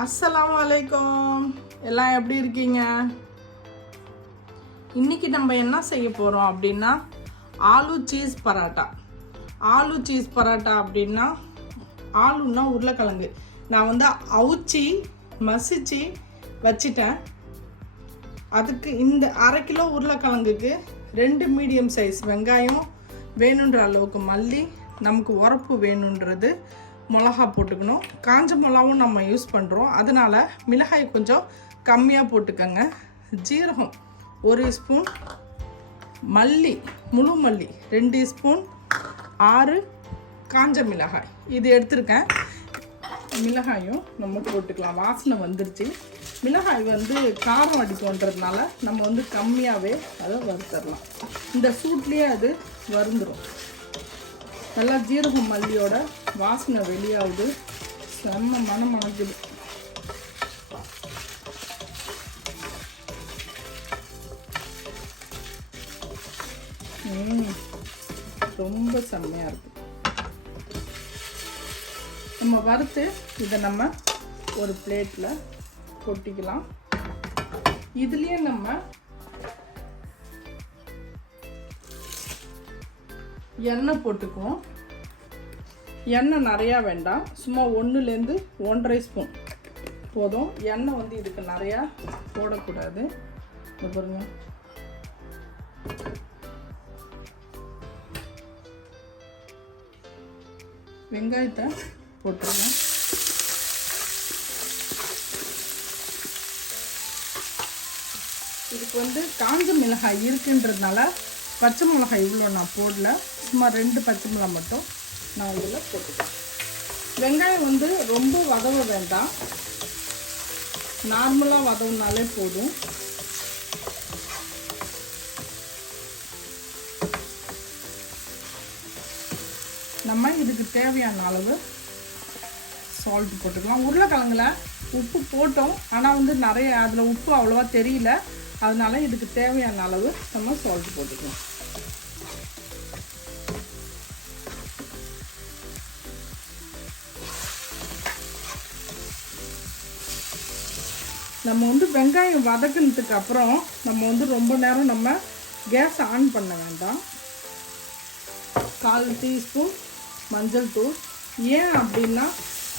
அஸ்ஸலாமு அலைக்கும். எல்லாம் எப்படி இருக்கீங்க? இன்னைக்கு நம்ம என்ன செய்ய போகிறோம் அப்படின்னா ஆலு சீஸ் பராட்டா. ஆலு சீஸ் பராட்டா அப்படின்னா ஆலுன்னா உருளைக்கிழங்கு. நான் வந்து அவிச்சி மசிச்சு வச்சிட்டேன். அதுக்கு இந்த 1/2 கிலோ உருளைக்கிழங்குக்கு 2 மீடியம் சைஸ் வெங்காயம், வேணுன்ற அளவுக்கு மல்லி, நமக்கு உரப்பு வேணுன்றது மிளகா போட்டுக்கணும். காஞ்ச மிளகாவும் நம்ம யூஸ் பண்ணுறோம், அதனால் மிளகாய் கொஞ்சம் கம்மியாக போட்டுக்கோங்க. ஜீரகம் 1 ஸ்பூன், மல்லி முழு மல்லி 2 ஸ்பூன், 6 காஞ்ச மிளகாய் இது எடுத்துருக்கேன். மிளகாயும் நம்ம போட்டுக்கலாம். வாசனை வந்துருச்சு. மிளகாய் வந்து காரம் அடிக்கும்ன்றதுனால நம்ம வந்து கம்மியாகவே அதை வறுத்தரலாம். இந்த சூட்லேயே அது வறுந்துடும். நல்லா ஜீரகம் மல்லியோட வாசனை வெளியாகுது. செம்ம மனம் மணக்குது. ரொம்ப செம்மையாக இருக்குது. நம்ம வறுத்து இதை நம்ம ஒரு பிளேட்டில் கொட்டிக்கலாம். இதுலேயே நம்ம எண்ணெய் போட்டுக்குவோம். எண்ணெய் நிறையா வேண்டாம், சும்மா 1லேருந்து 1.5 ஸ்பூன் போதும். எண்ணெய் வந்து இதுக்கு நிறையா போடக்கூடாது. இது பாருங்க, வெங்காயத்தை போட்டுருங்க. இதுக்கு வந்து காஞ்ச மிளகாய் இருக்குன்றதுனால பச்சை மிளகாய் இவ்வளோ நான் போடல, சும்மா 2 பச்சை மிளகாய் மட்டும் நான் இதில் போட்டுக்கிறேன். வெங்காயம் வந்து ரொம்ப வதவ வேண்டாம், நார்மலாக வதவுனாலே போதும். நம்ம இதுக்கு தேவையான அளவு சால்ட் போட்டுக்கலாம். உருளைக்கிழங்குல உப்பு போட்டோம், ஆனால் வந்து நிறைய அதில் உப்பு அவ்வளோவா தெரியல, அதனால இதுக்கு தேவையான அளவு நம்ம சால்ட் போட்டுக்கலாம். நம்ம வந்து வெங்காயம் வதக்கினதுக்கு அப்புறம் நம்ம வந்து ரொம்ப நேரம் நம்ம கேஸ் ஆன் பண்ண வேண்டாம். 1/4 டீஸ்பூன் மஞ்சள் தூள். ஏன் அப்படின்னா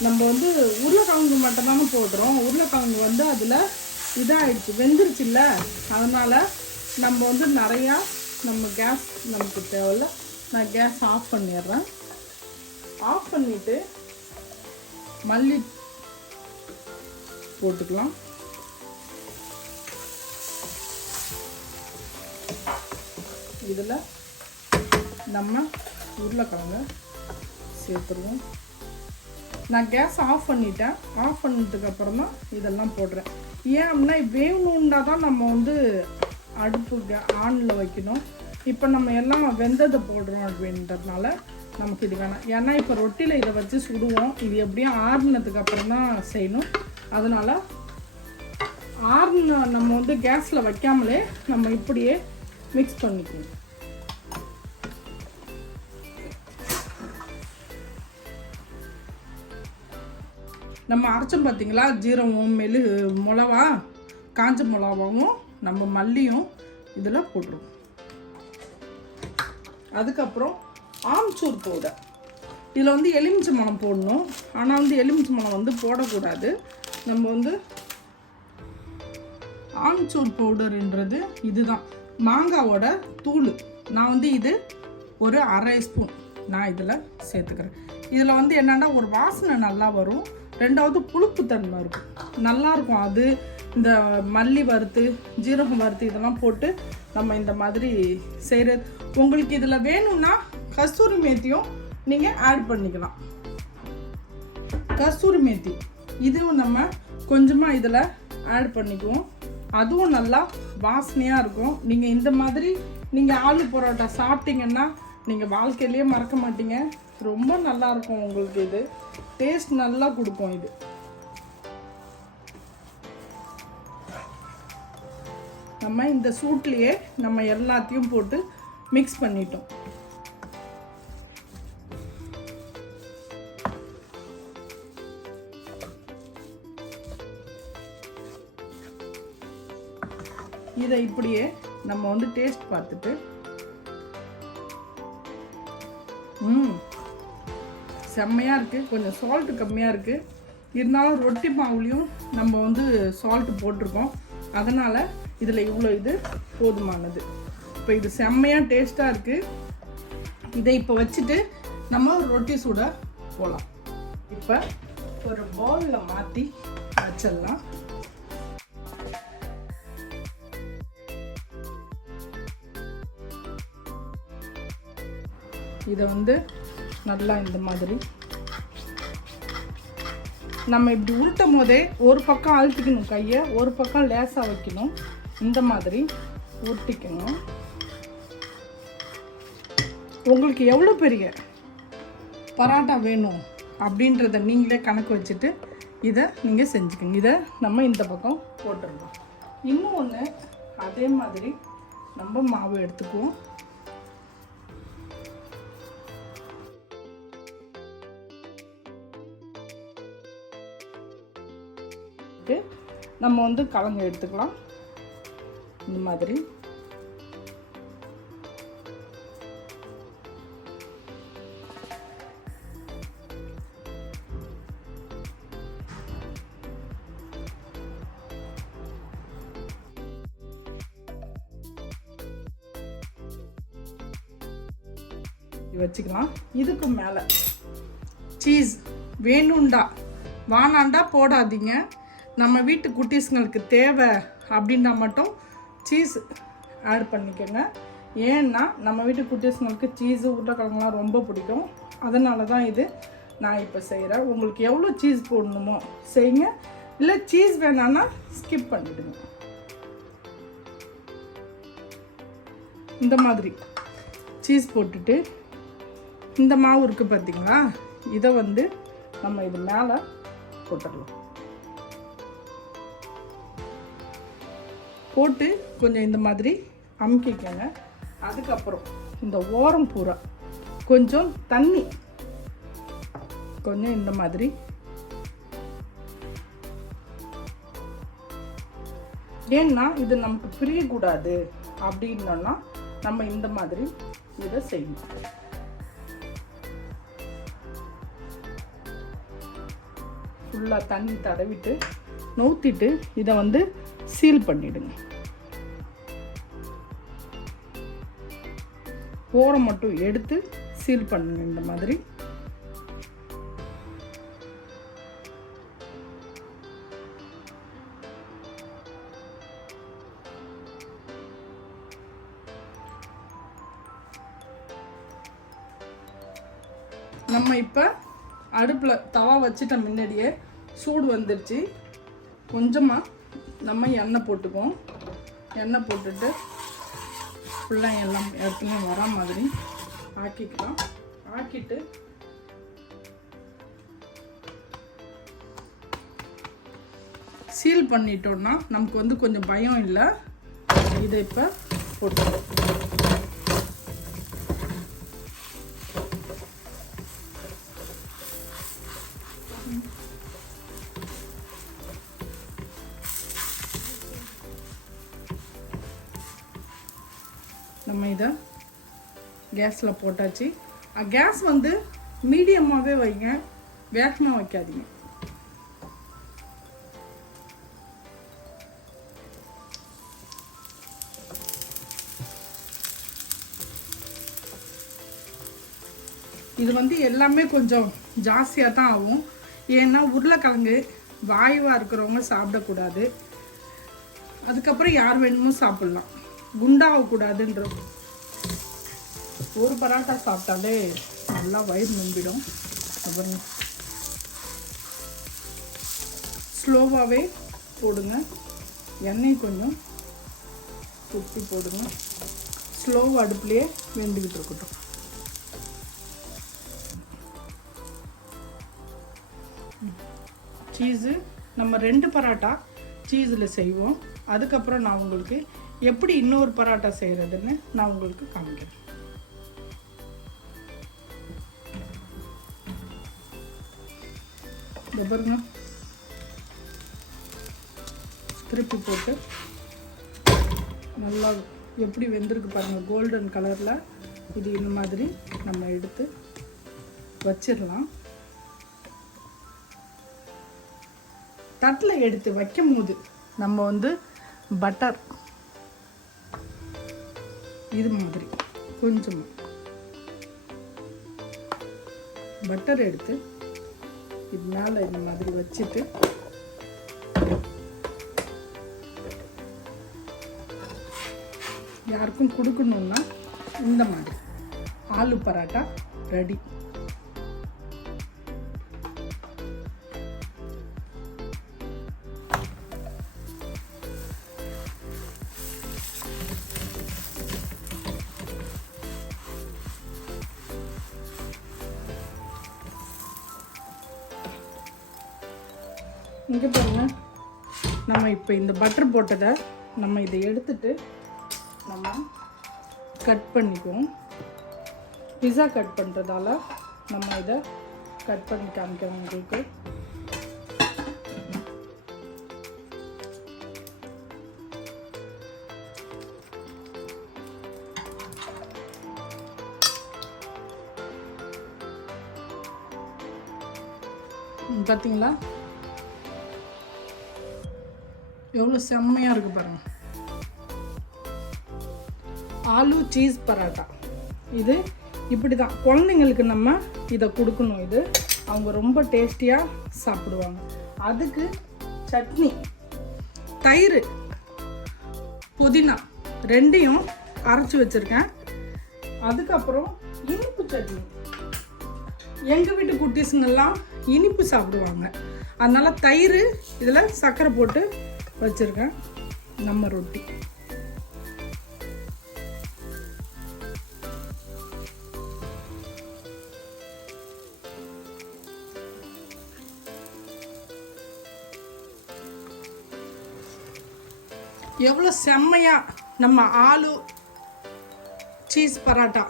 நம்ம வந்து உருளைக்கிழங்கு மட்டும்தானே போடுறோம். உருளைக்கிழங்கு வந்து அதில் இதாகிடுச்சு, வெந்துருச்சு இல்லை, அதனால் நம்ம வந்து நிறையா நம்ம கேஸ் நமக்கு தேவையில்ல. நான் கேஸ் ஆஃப் பண்ணிடுறேன். ஆஃப் பண்ணிவிட்டு மல்லி போட்டுக்கலாம். இதில் நம்ம உருளைக்கிழங்க சேர்த்துருவோம். நான் கேஸ் ஆஃப் பண்ணிட்டேன். ஆஃப் பண்ணதுக்கப்புறம் தான் இதெல்லாம் போடுறேன். ஏன் அப்படின்னா வேணுன்னா தான் நம்ம வந்து அடுப்பு ஆனில் வைக்கணும். இப்போ நம்ம எல்லாம் வெந்ததை போடுறோம் அப்படின்றதுனால நமக்கு இது வேணாம். ஏன்னா இப்போ ரொட்டியில் இதை வச்சு சுடுவோம். இது எப்படியும் ஆறுனதுக்கு அப்புறம் தான் செய்யணும். அதனால் நம்ம வந்து கேஸில் வைக்காமலே நம்ம இப்படியே மிக்ஸ் பண்ணிக்கணும். நம்ம அரைச்சோம் பார்த்தீங்களா, ஜீரகம், மிளகா, காஞ்ச மிளகாவும் நம்ம மல்லியும் இதில் போட்டுருவோம். அதுக்கப்புறம் ஆம்ச்சூர் பவுடர். இதில் வந்து எலுமிச்சை மணம் போடணும், ஆனால் வந்து எலுமிச்சை மணம் வந்து போடக்கூடாது. நம்ம வந்து ஆம்ச்சூர் பவுடர்ன்றது இதுதான், மாங்காவோட தூள். நான் வந்து இது ஒரு 1/2 ஸ்பூன் நான் இதில் சேர்த்துக்கிறேன். இதில் வந்து என்னென்னா ஒரு வாசனை நல்லா வரும், 2வது புளிப்பு தன்மை இருக்கும், நல்லாயிருக்கும். அது இந்த மல்லி வறுத்து, ஜீரகம் வறுத்து இதெல்லாம் போட்டு நம்ம இந்த மாதிரி செய்கிறது. உங்களுக்கு இதில் வேணும்னா கஸ்தூரி மேத்தியும் நீங்கள் ஆட் பண்ணிக்கலாம். கஸ்தூரி மேத்தி இதுவும் நம்ம கொஞ்சமாக இதில் ஆட் பண்ணிக்குவோம். அதுவும் நல்லா வாசனையாக இருக்கும். நீங்கள் இந்த மாதிரி நீங்கள் ஆலு பரோட்டா சாப்பிட்டீங்கன்னா நீங்கள் வாழ்க்கையிலேயே மறக்க மாட்டீங்க. ரொம்ப நல்லாயிருக்கும். உங்களுக்கு இது டேஸ்ட் நல்லா கொடுக்கும். இது நம்ம இந்த சூட்லேயே நம்ம எல்லாத்தையும் போட்டு மிக்ஸ் பண்ணிட்டோம். இதை இப்படியே நம்ம வந்து டேஸ்ட் பார்த்துட்டு செம்மையாக இருக்குது. கொஞ்சம் சால்ட்டு கம்மியாக இருக்குது. இருந்தாலும் ரொட்டி மாவுலேயும் நம்ம வந்து சால்ட்டு போட்டிருக்கோம். அதனால் இதில் இவ்வளோ இது போதுமானது. இப்போ இது செம்மையாக டேஸ்ட்டாக இருக்குது. இதை இப்போ வச்சுட்டு நம்ம ரொட்டி சுட போகலாம். இப்போ ஒரு பவுலில் மாற்றி வச்சிடலாம். இதை வந்து நல்லா இந்த மாதிரி நம்ம இப்படி உருட்டும் போதே ஒரு பக்கம் அழுத்திக்கணும், கையை ஒரு பக்கம் லேசாக வைக்கணும். இந்த மாதிரி உருட்டிக்கணும். உங்களுக்கு எவ்வளோ பெரிய பராட்டா வேணும் அப்படின்றத நீங்களே கணக்கு வச்சுட்டு இதை நீங்கள் செஞ்சுக்கோங்க. இதை நம்ம இந்த பக்கம் போட்டுடலாம். இன்னும் ஒன்று, அதே மாதிரி நம்ம மாவு எடுத்துக்குவோம். நம்ம வந்து கலங்க எடுத்துக்கலாம். இந்த மாதிரி வச்சுக்கலாம். இதுக்கு மேலே சீஸ் வேணுண்டா வானாண்டா போடாதீங்க. நம்ம வீட்டு குட்டீஸுங்களுக்கு தேவை அப்படின்னா மட்டும் சீஸ் ஆட் பண்ணிக்கோங்க. ஏன்னா நம்ம வீட்டு குட்டீஸுங்களுக்கு சீஸு உருளைக்கிழங்குலாம் ரொம்ப பிடிக்கும். அதனால தான் இது நான் இப்போ செய்கிறேன். உங்களுக்கு எவ்வளோ சீஸ் போடணுமோ செய்யுங்க. இல்லை சீஸ் வேணான்னா ஸ்கிப் பண்ணிவிடுங்க. இந்த மாதிரி சீஸ் போட்டுட்டு இந்த மாவு இருக்குது பார்த்தீங்களா, இதை வந்து நம்ம இது மேலே போட்டுடலாம். போட்டு கொஞ்சம் இந்த மாதிரி அமுக்கிக்கங்க. அதுக்கப்புறம் இந்த ஓரம் பூரா கொஞ்சம் தண்ணி கொஞ்சம் இந்த மாதிரி ஏன்னா இது நமக்கு பிரியக்கூடாது அப்படின்னோன்னா நம்ம இந்த மாதிரி இதை செய்யணும். ஃபுல்லாக தண்ணி தடவிட்டு நூற்றிட்டு இதை வந்து சீல் பண்ணிடுங்க. ஓரம் மட்டும் எடுத்து சீல் பண்ணுங்க இந்த மாதிரி. நம்ம இப்போ அடுப்பில் தவா வச்சுட்ட முன்னாடியே சூடு வந்துருச்சு. கொஞ்சமாக நம்ம எண்ணெய் போட்டுக்குவோம். எண்ணெய் போட்டுட்டு ஃபுல்லாக எல்லாம் இடத்துலையும் வர மாதிரி ஆக்கிக்கலாம். ஆக்கிட்டு சீல் பண்ணிட்டோன்னா நமக்கு வந்து கொஞ்சம் பயம் இல்லை. இதை இப்போ போட்டுக்கலாம். நம்ம இதை கேஸில் போட்டாச்சு. கேஸ் வந்து மீடியமாகவே வைங்க, வேகமாக வைக்காதீங்க. இது வந்து எல்லாமே கொஞ்சம் ஜாஸ்தியாக தான் ஆகும். ஏன்னா உருளைக்கிழங்கு வாயுவாக இருக்கிறவங்க சாப்பிடக்கூடாது. அதுக்கப்புறம் யார் வேணுமோ சாப்பிட்லாம், குண்டாகக்கூடாதுன்ற. ஒரு பராட்டா சாப்பிட்டாலே நல்லா வயிறு நம்பிடும். அப்புறம் ஸ்லோவாகவே போடுங்க. எண்ணெய் கொஞ்சம் ஊற்றி போடுங்க. ஸ்லோ அடுப்புலேயே வெந்துக்கிட்டு இருக்கட்டும். சீஸு நம்ம 2 பராட்டா சீஸில் செய்வோம். அதுக்கப்புறம் நான் உங்களுக்கு எப்படி இன்னொரு பராட்டா செய்கிறதுன்னு நான் உங்களுக்கு காமிக்கிறேன். இதை பாருங்க, திருப்பி போட்டு நல்லா எப்படி வெந்திருக்கு பாருங்கள், கோல்டன் கலரில். இது இந்த மாதிரி நம்ம எடுத்து வச்சிடலாம். தட்டில் எடுத்து வைக்கும் போது நம்ம வந்து பட்டர் இது மாதிரி கொஞ்சம் பட்டர் எடுத்து இது மேலே இந்த மாதிரி வச்சுட்டு யாருக்கும் கொடுக்கணுன்னா இந்த மாதிரி ஆலு பராட்டா ரெடி. இங்கே பாருங்க, நம்ம இப்போ இந்த பட்டர் போட்டதை நம்ம இதை எடுத்துட்டு நம்ம கட் பண்ணிக்குவோம். பிஸா கட் பண்ணுறதால நம்ம இதை கட் பண்ணி காமிக்கிறோம் உங்களுக்கு. பார்த்தீங்களா எவ்வளோ செம்மையாக இருக்குது பாருங்கள். ஆலு சீஸ் பராட்டா இது இப்படி தான் குழந்தைங்களுக்கு நம்ம இதை கொடுக்கணும். இது அவங்க ரொம்ப டேஸ்டியாக சாப்பிடுவாங்க. அதுக்கு சட்னி, தயிர், புதினா ரெண்டையும் அரைச்சி வச்சுருக்கேன். அதுக்கப்புறம் இனிப்பு சட்னி. எங்கள் வீட்டு குட்டீஸுங்கெல்லாம் இனிப்பு சாப்பிடுவாங்க, அதனால் தயிர் இதில் சர்க்கரை போட்டு வச்சுருக்கேன். நம்ம ரொட்டி எவ்வளோ செம்மையாக நம்ம ஆலு சீஸ் பராட்டா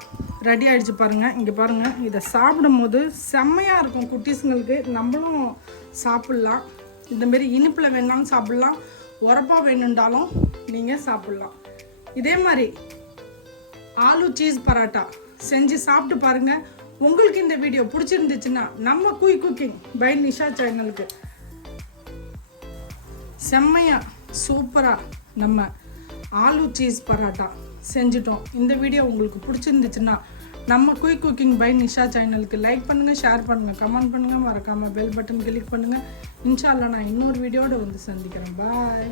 ரெடி ஆகிடுச்சு பாருங்கள். இங்கே பாருங்கள், இதை சாப்பிடும் போது செம்மையாக இருக்கும் குட்டீஸுங்களுக்கு. நம்மளும் சாப்பிட்லாம். இந்தமாரி இனிப்பில் வேணாலும் சாப்பிட்லாம், உரப்பாக வேணுண்டாலும் நீங்கள் சாப்பிட்லாம். இதே மாதிரி ஆலு சீஸ் பராட்டா செஞ்சு சாப்பிட்டு பாருங்கள். உங்களுக்கு இந்த வீடியோ பிடிச்சிருந்துச்சுன்னா நம்ம குயிக் குக்கிங் பை நிஷா சேனலுக்கு செம்மையாக சூப்பராக நம்ம ஆலு சீஸ் பராட்டா செஞ்சிட்டோம். இந்த வீடியோ உங்களுக்கு பிடிச்சிருந்துச்சுன்னா நம்ம குயிக் குக்கிங் பை நிஷா சேனலுக்கு லைக் பண்ணுங்கள், ஷேர் பண்ணுங்கள், கமெண்ட் பண்ணுங்கள், மறக்காமல் பெல் பட்டன் கிளிக் பண்ணுங்கள். இன்ஷா அல்லாஹ் நான் இன்னொரு வீடியோட வந்து சந்திக்கிறேன். பாய்.